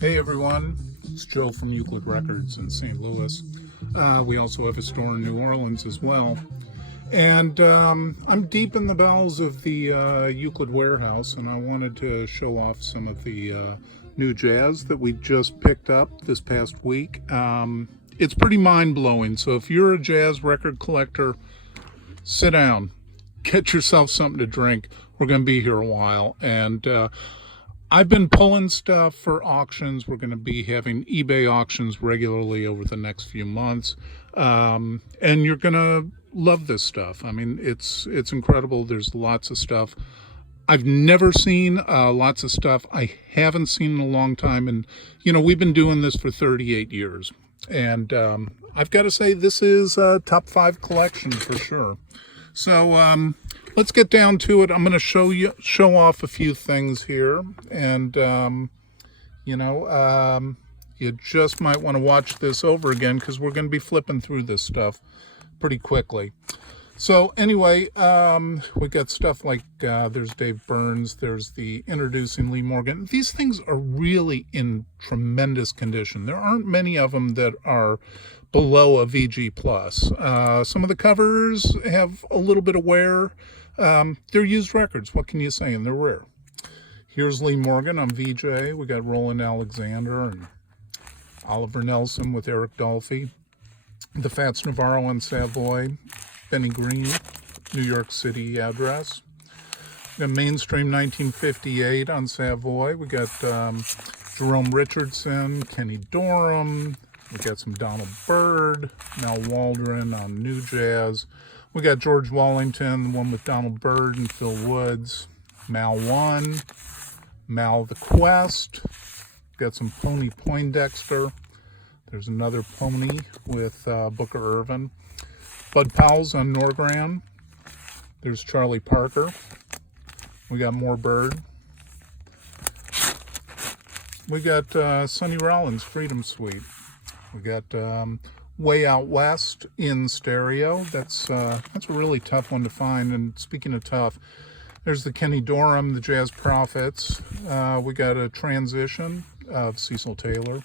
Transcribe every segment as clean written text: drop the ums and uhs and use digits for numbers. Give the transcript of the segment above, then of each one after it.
Hey everyone, it's Joe from Euclid Records in St. Louis. We also have a store in New Orleans as well. And I'm deep in the bowels of the Euclid warehouse, and I wanted to show off some of the new jazz that we just picked up this past week. It's pretty mind-blowing, so if you're a jazz record collector, sit down, get yourself something to drink. We're going to be here a while, and I've been pulling stuff for auctions. We're going to be having eBay auctions regularly over the next few months. And you're going to love this stuff. I mean, it's incredible. There's lots of stuff. I've never seen lots of stuff I haven't seen in a long time. And, you know, we've been doing this for 38 years. And I've got to say, this is a top 5 collection for sure. So, let's get down to it. I'm going to show off a few things here, and you just might want to watch this over again because we're going to be flipping through this stuff pretty quickly. So anyway, we got stuff like there's Dave Burns, there's the Introducing Lee Morgan. These things are really in tremendous condition. There aren't many of them that are below a VG+. Some of the covers have a little bit of wear. They're used records. What can you say? And they're rare. Here's Lee Morgan on VJ. We got Roland Alexander and Oliver Nelson with Eric Dolphy. The Fats Navarro on Savoy. Benny Green, New York City address. We got Mainstream 1958 on Savoy. We got Jerome Richardson, Kenny Dorham. We got some Donald Byrd, Mal Waldron on New Jazz. We got George Wallington, the one with Donald Byrd and Phil Woods. Mal 1, Mal the Quest. Got some Pony Poindexter. There's another Pony with Booker Irvin. Bud Powell's on Norgran. There's Charlie Parker. We got more Byrd. We got Sonny Rollins' Freedom Suite. We got Way Out West in stereo. That's a really tough one to find. And speaking of tough, there's the Kenny Dorham, the Jazz Prophets. We got a transition of Cecil Taylor.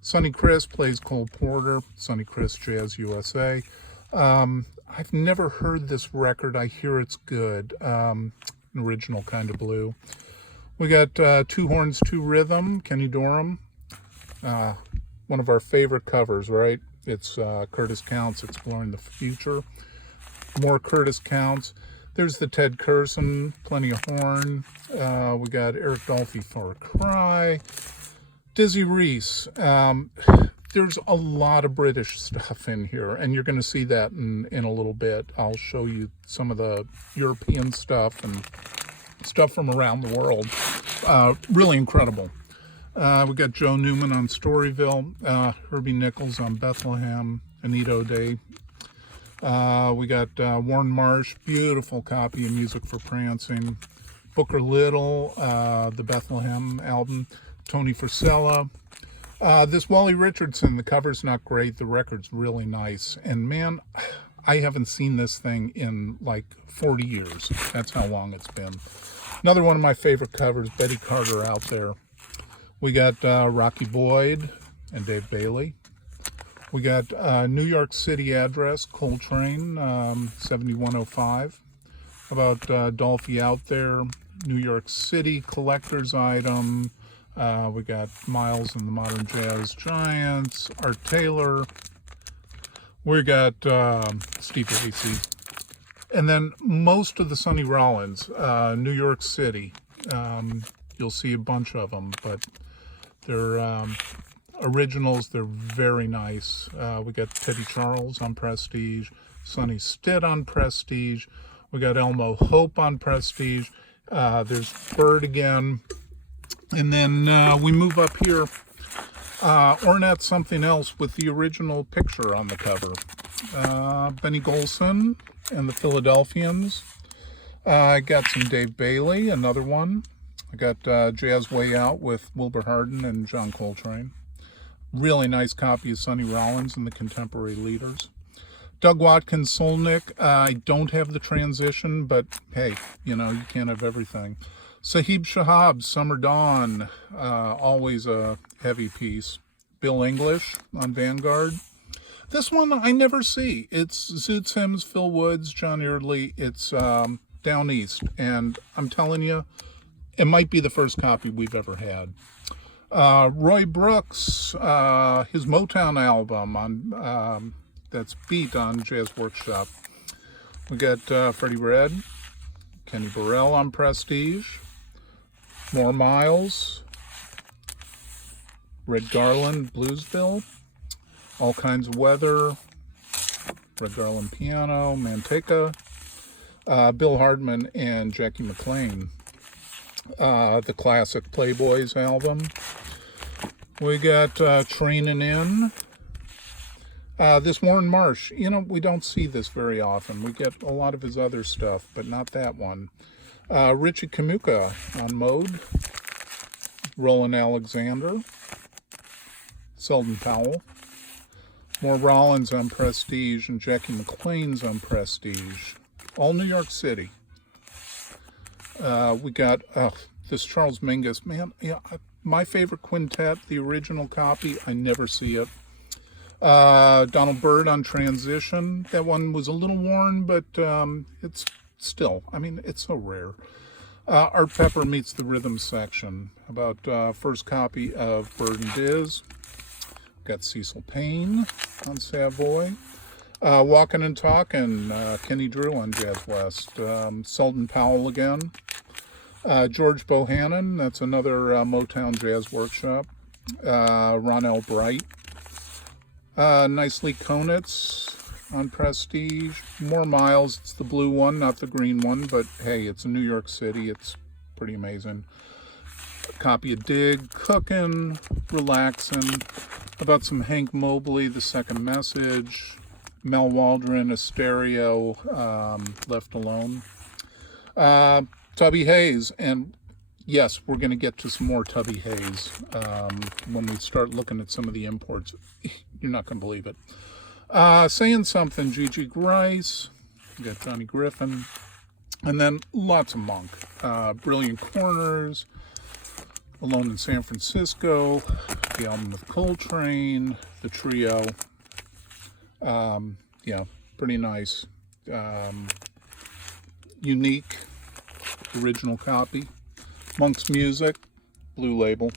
Sonny Chris plays Cole Porter. Sonny Chris Jazz USA. I've never heard this record. I hear it's good. An original kind of blue. We got Two Horns, Two Rhythm, Kenny Dorham. One of our favorite covers, right? It's Curtis Counts, Exploring the Future. More Curtis Counts. There's the Ted Curson, Plenty of Horn. We got Eric Dolphy for a Cry. Dizzy Reese. There's a lot of British stuff in here, and you're going to see that in a little bit. I'll show you some of the European stuff and stuff from around the world. Really incredible. We got Joe Newman on Storyville, Herbie Nichols on Bethlehem, Anita O'Day. We got Warren Marsh, beautiful copy of Music for Prancing. Booker Little, the Bethlehem album. Tony Frisella. This Wally Richardson, the cover's not great, the record's really nice. And man, I haven't seen this thing in like 40 years. That's how long it's been. Another one of my favorite covers, Betty Carter Out There. We got Rocky Boyd and Dave Bailey. We got New York City address, Coltrane, 7105. About Dolphy Out There, New York City collector's item. We got Miles and the Modern Jazz Giants, Art Taylor. We got Steve Lacy. And then most of the Sonny Rollins, New York City. You'll see a bunch of them, but they're originals. They're very nice. We got Teddy Charles on Prestige, Sonny Stitt on Prestige. We got Elmo Hope on Prestige. There's Bird again. And then we move up here. Ornette Something Else with the original picture on the cover. Benny Golson and the Philadelphians. I got some Dave Bailey, another one. I got Jazz Way Out with Wilbur Harden and John Coltrane. Really nice copy of Sonny Rollins and the Contemporary Leaders. Doug Watkins Solnick. I don't have the transition, but hey, you know, you can't have everything. Sahib Shahab's Summer Dawn, always a heavy piece. Bill English on Vanguard. This one I never see. It's Zoot Sims, Phil Woods, John Eardley. It's down east, and I'm telling you, it might be the first copy we've ever had. Roy Brooks, his Motown album on that's Beat on Jazz Workshop. We got Freddie Red, Kenny Burrell on Prestige, more Miles, Red Garland, Bluesville, All Kinds of Weather, Red Garland Piano, Manteca, Bill Hardman and Jackie McLean. The classic Playboys album. We got Trainin' In. This Warren Marsh, we don't see this very often. We get a lot of his other stuff, but not that one. Richie Kamuka on Mode. Roland Alexander. Selden Powell. More Rollins on Prestige and Jackie McLean's on Prestige. All New York City. We got this Charles Mingus. Man, yeah, my favorite quintet, the original copy. I never see it. Donald Byrd on Transition. That one was a little worn, but it's still, it's so rare. Art Pepper meets the Rhythm Section. About first copy of Bird and Diz. Got Cecil Payne on Savoy. Walkin' and Talkin', Kenny Drew on Jazz West. Selden Powell again. George Bohannon, that's another Motown Jazz Workshop. Ron L. Bright. Nicely Konitz on Prestige. More Miles, it's the blue one, not the green one, but hey, it's in New York City, it's pretty amazing. A copy of Dig, Cookin', Relaxin', about some Hank Mobley, The Second Message, Mel Waldron, A Stereo, Left Alone. Tubby Hayes, and yes, we're going to get to some more Tubby Hayes when we start looking at some of the imports. You're not going to believe it. Saying Something, Gigi Grice, we got Johnny Griffin, and then lots of Monk. Brilliant Corners, Alone in San Francisco, the album with Coltrane, the trio. Yeah, pretty nice. Unique, original copy. Monk's Music, Blue Label.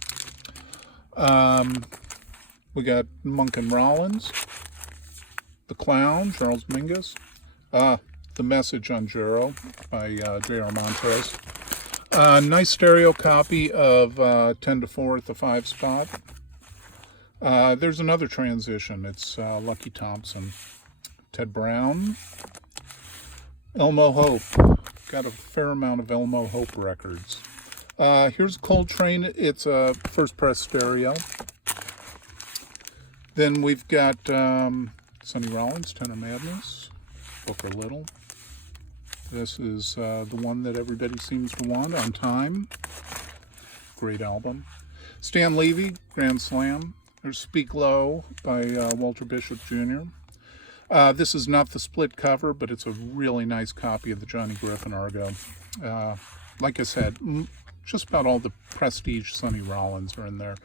We got Monk and Rollins, The Clown, Charles Mingus. The Message on Jero by J.R. Montrez. Nice stereo copy of 10 to 4 at the 5 spot. There's another transition. It's Lucky Thompson. Ted Brown. Elmo Hope. Got a fair amount of Elmo Hope records. Here's Coltrane. It's a first press stereo. Then we've got Sonny Rollins, Tenor Madness. Booker Little. This is the one that everybody seems to want, On Time. Great album. Stan Levy, Grand Slam. There's Speak Low by Walter Bishop Jr. This is not the split cover, but it's a really nice copy of the Johnny Griffin Argo. Like I said, just about all the Prestige Sonny Rollins are in there.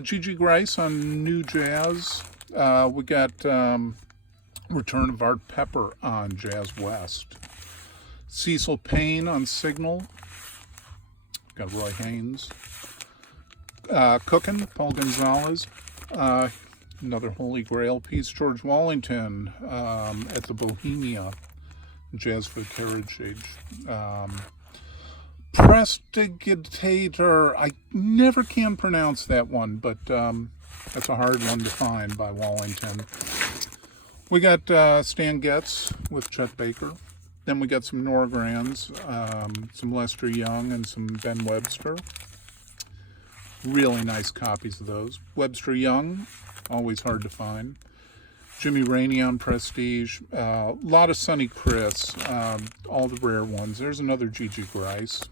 Gigi Grice on New Jazz. We got Return of Art Pepper on Jazz West. Cecil Payne on Signal. Got Roy Haynes. Cookin', Paul Gonzalez. Another Holy Grail piece. George Wallington at the Bohemia Jazz for Carriage Age. Prestigitator. I never can pronounce that one, but that's a hard one to find by Wallington. We got Stan Getz with Chet Baker. Then we got some Norgrands, some Lester Young, and some Ben Webster. Really nice copies of those. Webster Young, always hard to find. Jimmy Rainey on Prestige. A lot of Sonny Chris, all the rare ones. There's another Gigi Grice.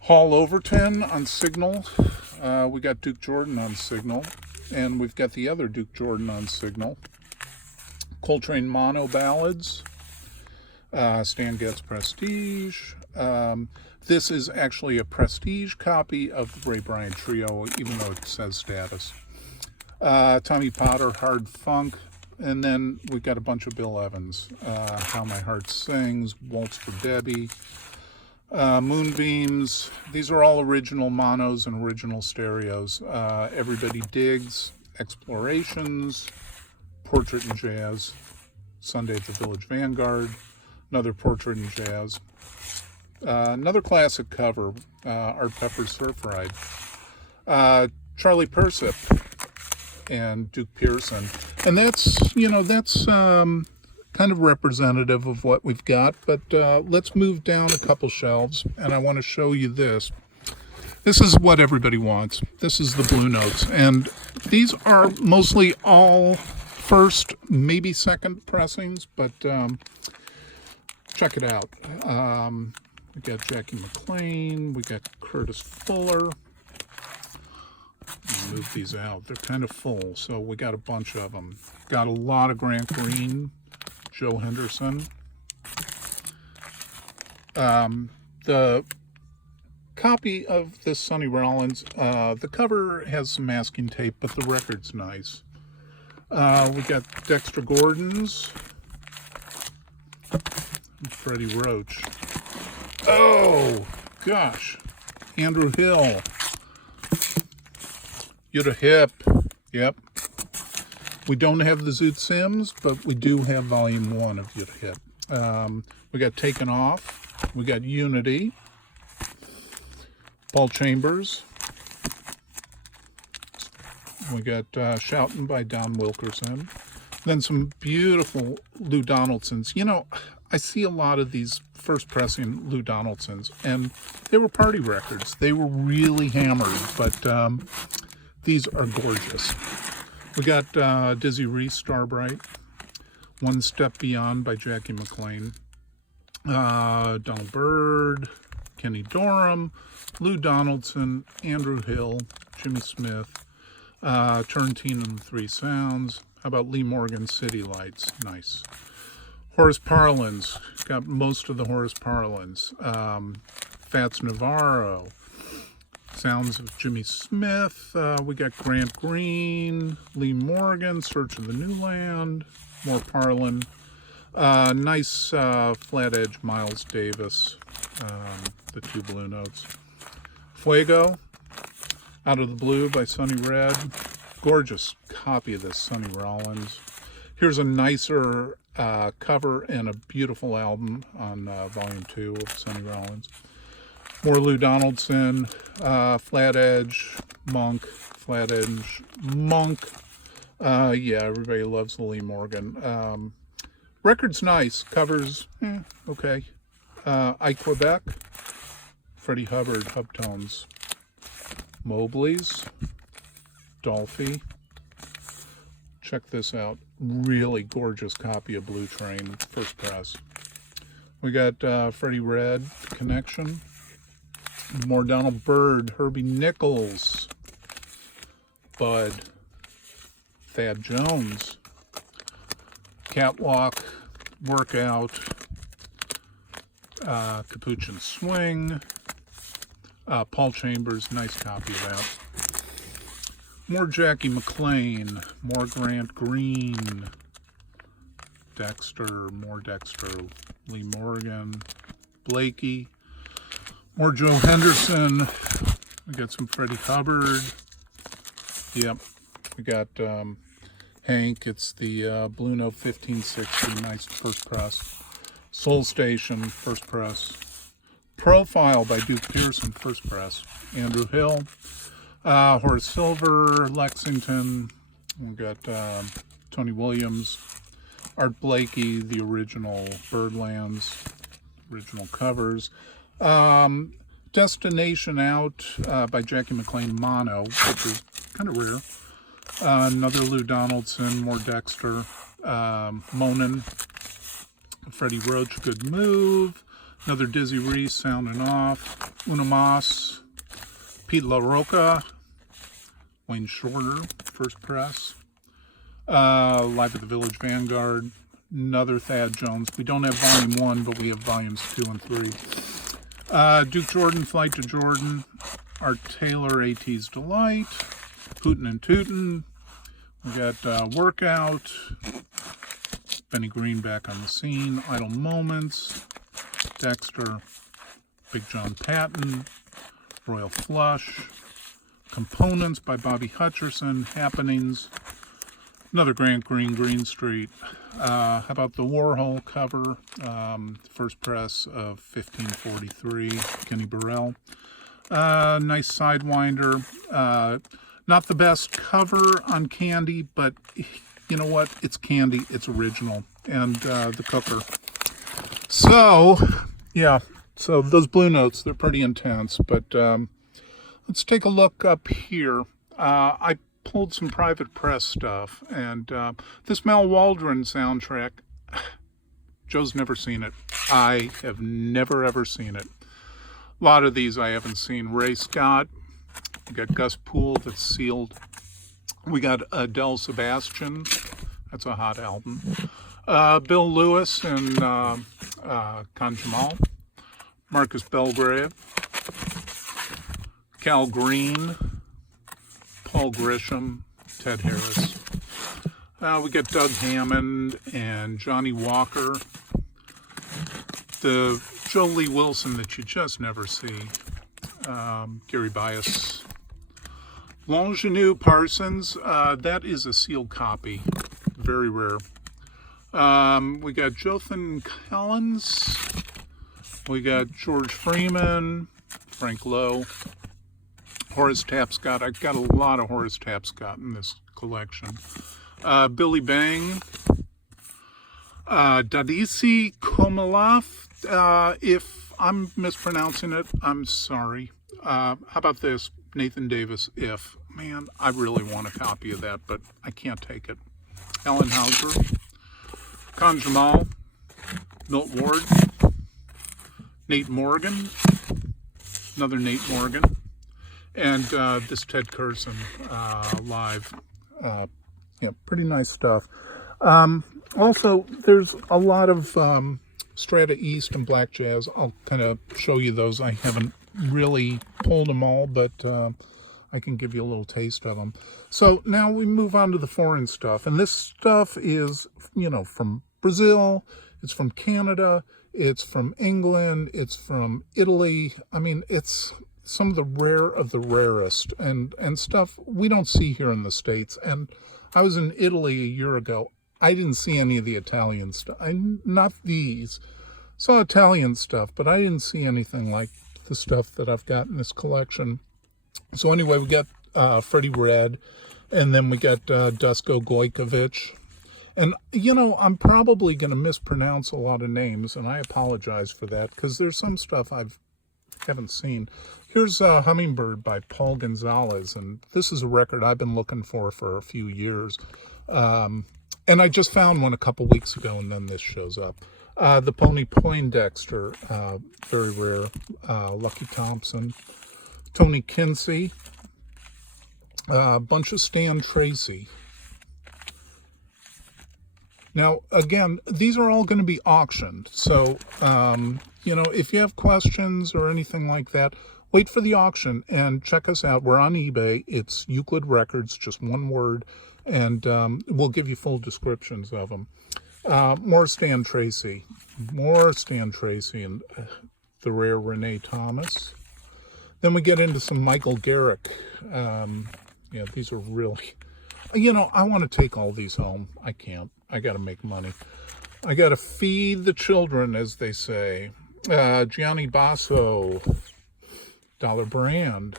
Hall Overton on Signal. We got Duke Jordan on Signal. And we've got the other Duke Jordan on Signal. Coltrane Mono Ballads. Stan Getz Prestige. This is actually a prestige copy of the Ray Bryant Trio, even though it says status. Tommy Potter, Hard Funk, and then we got a bunch of Bill Evans. How My Heart Sings, Waltz for Debbie, Moonbeams. These are all original monos and original stereos. Everybody Digs, Explorations, Portrait in Jazz, Sunday at the Village Vanguard, another Portrait in Jazz, another classic cover, Art Pepper's Surf Ride, Charlie Persip and Duke Pearson. And that's, that's kind of representative of what we've got, but let's move down a couple shelves, and I want to show you this. This is what everybody wants. This is the Blue Notes, and these are mostly all first, maybe second pressings, but check it out. We got Jackie McLean, we got Curtis Fuller. Move these out. They're kind of full, so we got a bunch of them. Got a lot of Grant Green, Joe Henderson. The copy of this Sonny Rollins, the cover has some masking tape, but the record's nice. We got Dexter Gordon's, Freddie Roach. Oh, gosh. Andrew Hill. Yuta Hip. Yep. We don't have the Zoot Sims, but we do have Volume 1 of Yuta Hip. We got Taken Off. We got Unity. Paul Chambers. We got Shoutin' by Don Wilkerson. Then some beautiful Lou Donaldsons. I see a lot of these first pressing Lou Donaldsons, and they were party records. They were really hammered, but these are gorgeous. We got Dizzy Reese, Starbright. One Step Beyond by Jackie McLean. Donald Byrd, Kenny Dorham, Lou Donaldson, Andrew Hill, Jimmy Smith, Turntine and the Three Sounds. How about Lee Morgan, City Lights? Nice. Horace Parlins, got most of the Horace Parlins. Fats Navarro, sounds of Jimmy Smith. We got Grant Green, Lee Morgan, Search of the New Land, more Parlin. Nice flat edge Miles Davis, the two Blue Notes. Fuego, Out of the Blue by Sonny Red. Gorgeous copy of this, Sonny Rollins. Here's a nicer cover and a beautiful album on Volume 2 of Sonny Rollins. More Lou Donaldson, Flat Edge, Monk, Flat Edge, Monk. Yeah, everybody loves the Lee Morgan. Record's nice, covers, okay. I Quebec, Freddie Hubbard, Hubtones, Mobley's, Dolphy. Check this out. Really gorgeous copy of Blue Train, first press. We got Freddie Red, Connection. More Donald Byrd, Herbie Nichols, Bud, Thad Jones, Catwalk, Workout, Capuchin Swing, Paul Chambers, nice copy of that. More Jackie McLean, more Grant Green, Dexter, more Dexter, Lee Morgan, Blakey, more Joe Henderson. We got some Freddie Hubbard. Yep, we got Hank. It's the Blue Note 1560, nice first press. Soul Station, first press. Profile by Duke Pearson, first press. Andrew Hill. Horace Silver, Lexington. We got Tony Williams, Art Blakey, the original Birdlands, original covers. Destination Out by Jackie McLean Mono, which is kind of rare. Another Lou Donaldson, more Dexter, Monin, Freddie Roach, Good Move. Another Dizzy Reese, Sounding Off. Una Mas, Pete LaRocca, Wayne Shorter, first press. Live at the Village Vanguard. Another Thad Jones. We don't have Volume 1, but we have Volumes 2 and 3. Duke Jordan, Flight to Jordan, Art Taylor, AT's Delight, Hootin' and Tootin'. We got Workout, Benny Green back on the scene, Idle Moments, Dexter, Big John Patton, Royal Flush, Components by Bobby Hutcherson, Happenings, another Grant Green Street. How about the Warhol cover, first press of 1543, Kenny Burrell. Nice Sidewinder. Not the best cover on Candy, but you know what? It's Candy. It's original. And the Cooker. So, yeah. So those Blue Notes, they're pretty intense. But let's take a look up here. I pulled some private press stuff. And this Mal Waldron soundtrack, Joe's never seen it. I have never, ever seen it. A lot of these I haven't seen. Ray Scott. We got Gus Poole that's sealed. We got Adele Sebastian. That's a hot album. Bill Lewis and Khan Jamal. Marcus Belgrave. Cal Green. Paul Grisham. Ted Harris. We got Doug Hammond and Johnny Walker. The Joe Lee Wilson that you just never see. Gary Bias. Longenu Parsons, that is a sealed copy. Very rare. We got Jothan Collins. We got George Freeman, Frank Lowe, Horace Tapscott. I've got a lot of Horace Tapscott in this collection. Billy Bang. Dadisi Komalaf. If I'm mispronouncing it, I'm sorry. How about this? Nathan Davis, If. Man, I really want a copy of that, but I can't take it. Alan Hauser. Khan Jamal. Milt Ward. Nate Morgan. Another Nate Morgan. And this Ted Curson live. Yeah, pretty nice stuff. Also, there's a lot of Strata East and Black Jazz. I'll kind of show you those. I haven't really pulled them all, but I can give you a little taste of them. So now we move on to the foreign stuff. And this stuff is, you know, from Brazil, it's from Canada, it's from England, it's from Italy. I mean, it's some of the rare of the rarest and stuff we don't see here in the States. And I was in Italy a year ago. I didn't see any of the Italian stuff. Not these. Saw Italian stuff, but I didn't see anything like the stuff that I've got in this collection. So anyway, we got Freddie Red, and then we got Dusko Gojkovic. And, you know, I'm probably going to mispronounce a lot of names, and I apologize for that, because there's some stuff I haven't seen. Here's Hummingbird by Paul Gonzalez, and this is a record I've been looking for a few years. And I just found one a couple weeks ago, and then this shows up. The Pony Poindexter, very rare. Lucky Thompson. Tony Kinsey. A bunch of Stan Tracy. Now, again, these are all going to be auctioned. So, you know, if you have questions or anything like that, wait for the auction and check us out. We're on eBay. It's Euclid Records, just one word. And we'll give you full descriptions of them. More Stan Tracy. More Stan Tracy and the rare Renee Thomas. Then we get into some Michael Garrick. Yeah, these are really... You know, I want to take all these home. I can't. I got to make money. I got to feed the children, as they say. Gianni Basso. Dollar Brand.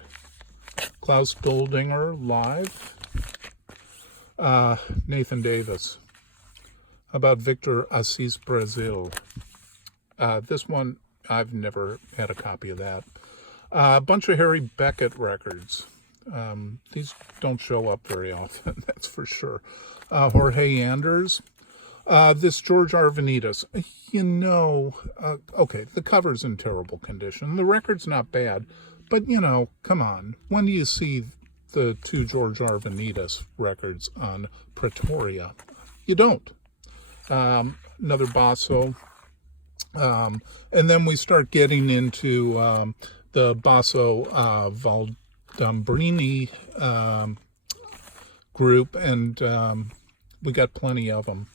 Klaus Goldinger, live. Nathan Davis. How about Victor Assis Brazil? This one, I've never had a copy of that. A bunch of Harry Beckett records. These don't show up very often, that's for sure. Jorge Anders. This George Arvanitis. You know, okay, the cover's in terrible condition. The record's not bad, but, you know, come on. When do you see the two George Arvanitis records on Pretoria? You don't. Another Basso. And then we start getting into the Basso Valdambrini group, and we got plenty of them.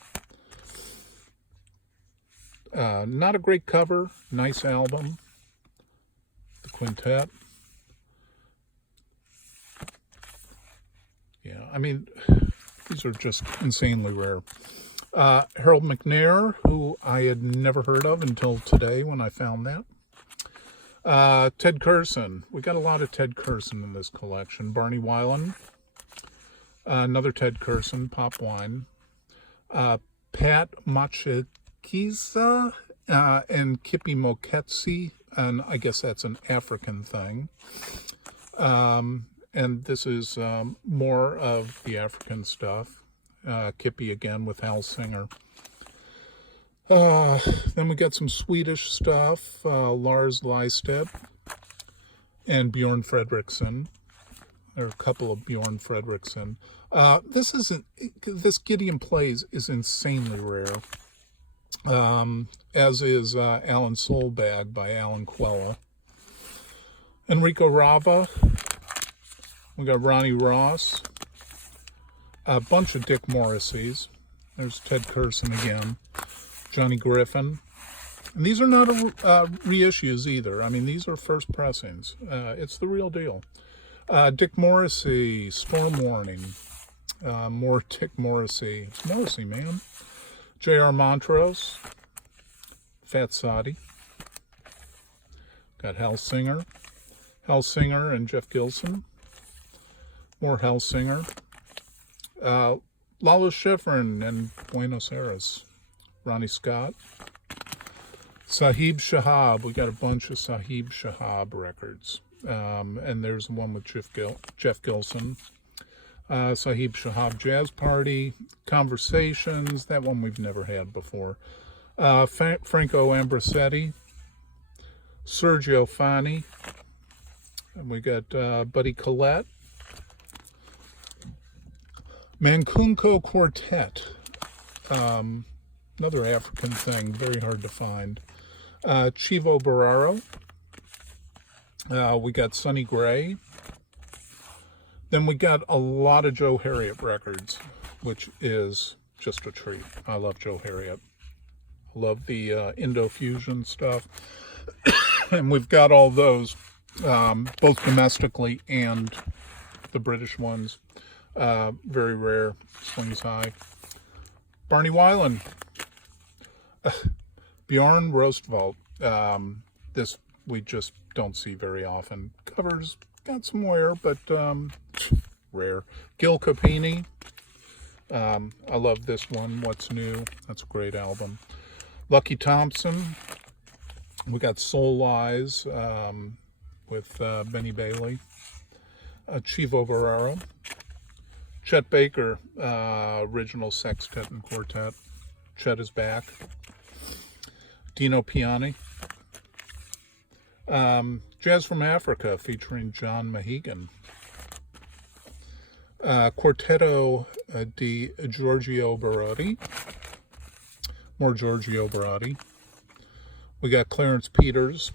Not a great cover, nice album. The quintet. Yeah, I mean, these are just insanely rare. Harold McNair, who I had never heard of until today when I found that. Ted Curson. We got a lot of Ted Curson in this collection. Barney Weiland. Another Ted Curson, Pop Wine. Pat Machikiza and Kippy Moketsi, and I guess that's an African thing. And this is more of the African stuff. Kippy again with Hal Singer. Then we got some Swedish stuff. Lars Lysted and Bjorn Fredriksson. There are a couple of Bjorn Fredriksson. This Gideon Plays is insanely rare. As is Alan Soulbag by Alan Quella. Enrico Rava. We got Ronnie Ross. A bunch of Dick Morrisseys. There's Ted Curson again. Johnny Griffin. And these are not reissues either. I mean, these are first pressings. It's the real deal. Dick Morrissey, Storm Warning. More Dick Morrissey. It's Morrissey, man. J.R. Montrose. Fat Sadi. Got Hal Singer. Hal Singer and Jeff Gilson. More Hal Singer. Lalo Schifrin and Buenos Aires. Ronnie Scott. Sahib Shahab. We got a bunch of Sahib Shahab records. And there's the one with Jeff Gilson. Sahib Shahab Jazz Party. Conversations. That one we've never had before. Franco Ambrosetti. Sergio Fani. And we got Buddy Collette. Mankunko Quartet. Another African thing, very hard to find. Chivo Barraro. We got Sonny Gray. Then we got a lot of Joe Harriet records, which is just a treat. I love Joe Harriet. I love the Indo-fusion stuff. And we've got all those, both domestically and the British ones. Very rare. Swings high. Barney Weiland. Bjorn Rostvold. This we just don't see very often. Covers got some wear, but rare. Gil Capini. I love this one. What's New? That's a great album. Lucky Thompson. We got Soul Lies with Benny Bailey. Chivo Barraro. Chet Baker, original sextet and quartet. Chet is back. Dino Piani. Jazz from Africa featuring John Mahegan. Quartetto di Giorgio Barotti. More Giorgio Barotti. We got Clarence Peters.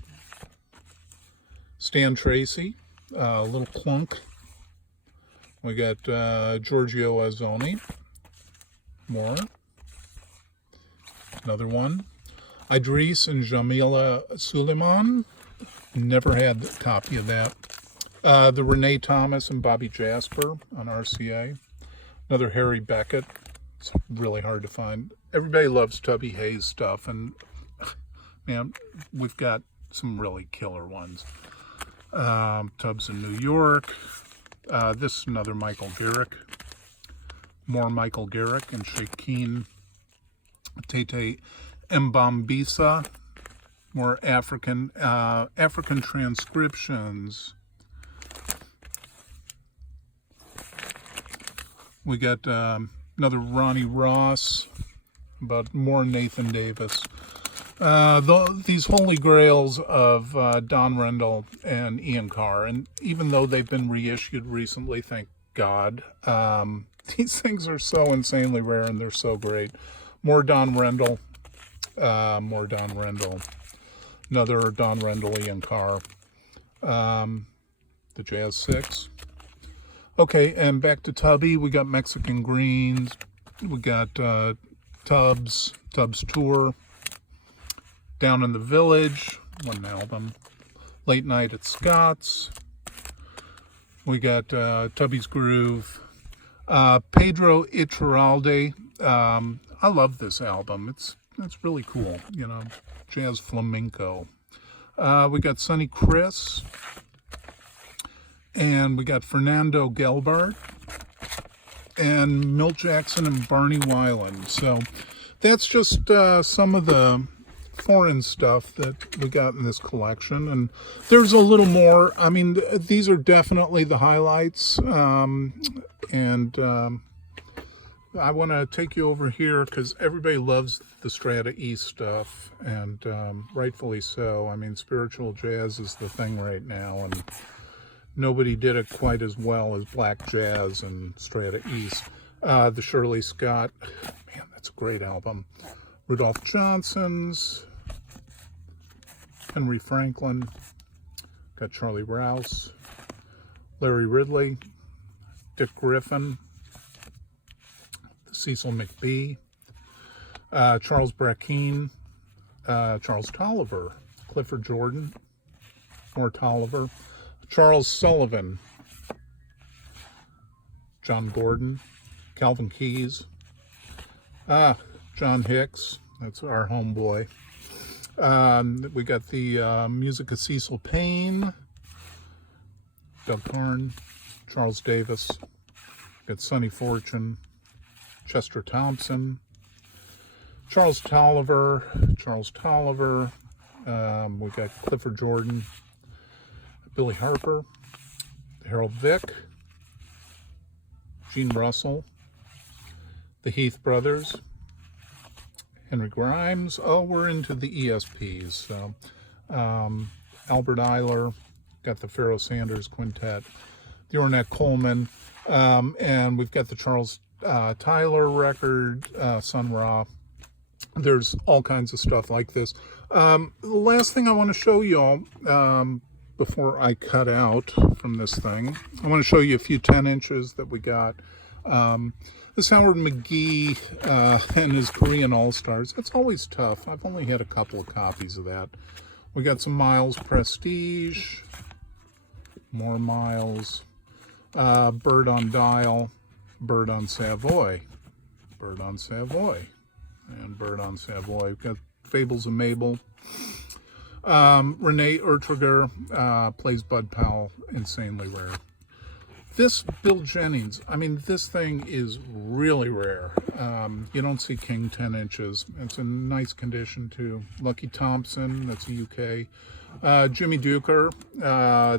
Stan Tracy. Little Clunk. We got Giorgio Azzoni. More. Another one. Idris and Jamila Suleiman. Never had a copy of that. The Renee Thomas and Bobby Jasper on RCA. Another Harry Beckett. It's really hard to find. Everybody loves Tubby Hayes stuff, and man, we've got some really killer ones. Tubbs in New York. This is another Michael Garrick. More Michael Garrick and Shakeen Tete Mbambisa. More African transcriptions. We got another Ronnie Ross, but more Nathan Davis. These holy grails of Don Rendell and Ian Carr, and even though they've been reissued recently, thank God, these things are so insanely rare and they're so great. More Don Rendell. More Don Rendell. Another Don Rendell-ian car. The Jazz 6. Okay, and back to Tubby. We got Mexican Greens. We got Tubbs Tour. Down in the Village, one album. Late Night at Scott's. We got Tubby's Groove. Pedro Iturralde. I love this album. It's really cool, you know, jazz flamenco. We got Sonny Chris. And we got Fernando Gelbart. And Milt Jackson and Barney Weiland. So that's just some of the foreign stuff that we got in this collection, and there's a little more. I mean, these are definitely the highlights, and I want to take you over here because everybody loves the Strata East stuff, and rightfully so. I mean, spiritual jazz is the thing right now, and nobody did it quite as well as Black Jazz and Strata East. The Shirley Scott, man, that's a great album. Rudolph Johnson's, Henry Franklin, got Charlie Rouse, Larry Ridley, Dick Griffin, Cecil McBee, Charles Brackeen, Charles Tolliver, Clifford Jordan, or Tolliver, Charles Sullivan, John Gordon, Calvin Keyes, John Hicks, that's our homeboy. We got the music of Cecil Payne, Doug Karn, Charles Davis, got Sonny Fortune, Chester Thompson, Charles Tolliver, we got Clifford Jordan, Billy Harper, Harold Vick, Gene Russell, the Heath Brothers, Henry Grimes. Oh, we're into the ESPs. So, Albert Eiler, got the Pharoah Sanders Quintet, the Ornette Coleman, and we've got the Charles Tyler record, Sun Ra. There's all kinds of stuff like this. The last thing I want to show y'all, before I cut out from this thing, I want to show you a few 10 inches that we got. This Howard McGee and his Korean All-Stars. It's always tough. I've only had a couple of copies of that. We got some Miles Prestige, more Miles, Bird on Dial, Bird on Savoy, and Bird on Savoy. We've got Fables of Mabel. Renee Ertriger plays Bud Powell, insanely rare. This Bill Jennings, I mean, this thing is really rare. You don't see King 10 inches. It's in nice condition too. Lucky Thompson, that's a UK. Jimmy Duker,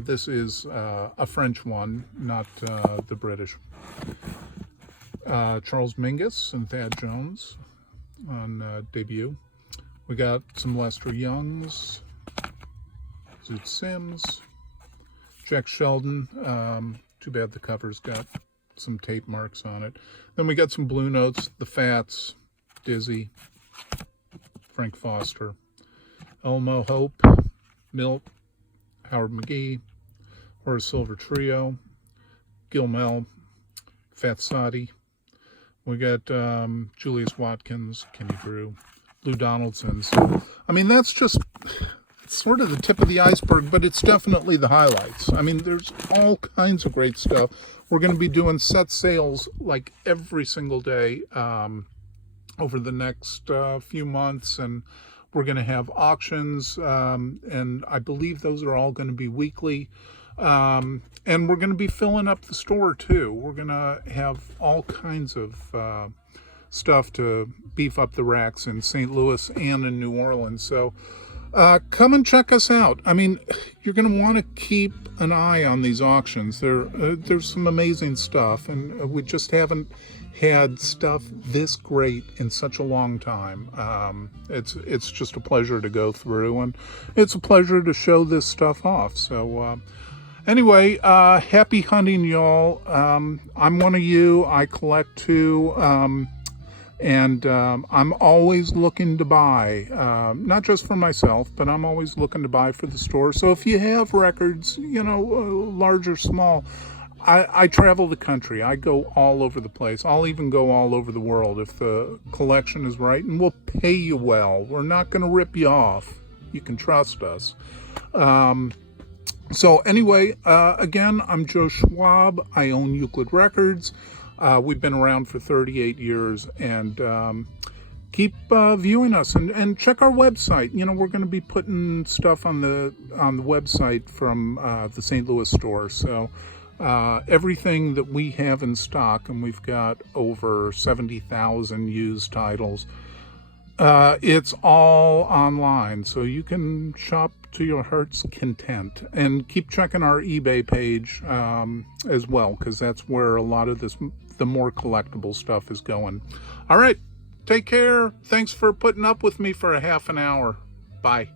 this is a French one, not the British. Charles Mingus and Thad Jones on debut. We got some Lester Youngs, Zoot Sims, Jack Sheldon. Too bad the cover's got some tape marks on it. Then we got some Blue Notes, the Fats, Dizzy, Frank Foster, Elmo Hope, Milt, Howard McGee, Horace Silver Trio, Gil Mel, Fat Sadi. We got Julius Watkins, Kenny Drew, Lou Donaldson. So, I mean, that's just sort of the tip of the iceberg, but it's definitely the highlights. I mean, there's all kinds of great stuff. We're going to be doing set sales like every single day over the next few months, and we're going to have auctions, and I believe those are all going to be weekly. And we're going to be filling up the store too. We're going to have all kinds of stuff to beef up the racks in St. Louis and in New Orleans. So come and check us out. I mean, you're going to want to keep an eye on these auctions. There's some amazing stuff, and we just haven't had stuff this great in such a long time. It's just a pleasure to go through, and it's a pleasure to show this stuff off. So anyway, happy hunting, y'all. I'm one of you. I collect too. And I'm always looking to buy, not just for myself, but I'm always looking to buy for the store. So if you have records, you know, large or small, I travel the country. I go all over the place. I'll even go all over the world if the collection is right, and we'll pay you well. We're not going to rip you off. You can trust us. So anyway, again, I'm Joe Schwab. I own Euclid Records. We've been around for 38 years, and keep viewing us, and check our website. You know, we're going to be putting stuff on the website from the St. Louis store. So everything that we have in stock, and we've got over 70,000 used titles. It's all online, so you can shop to your heart's content. And keep checking our eBay page as well, because that's where a lot of the more collectible stuff is going. All right, take care. Thanks for putting up with me for a half an hour. Bye.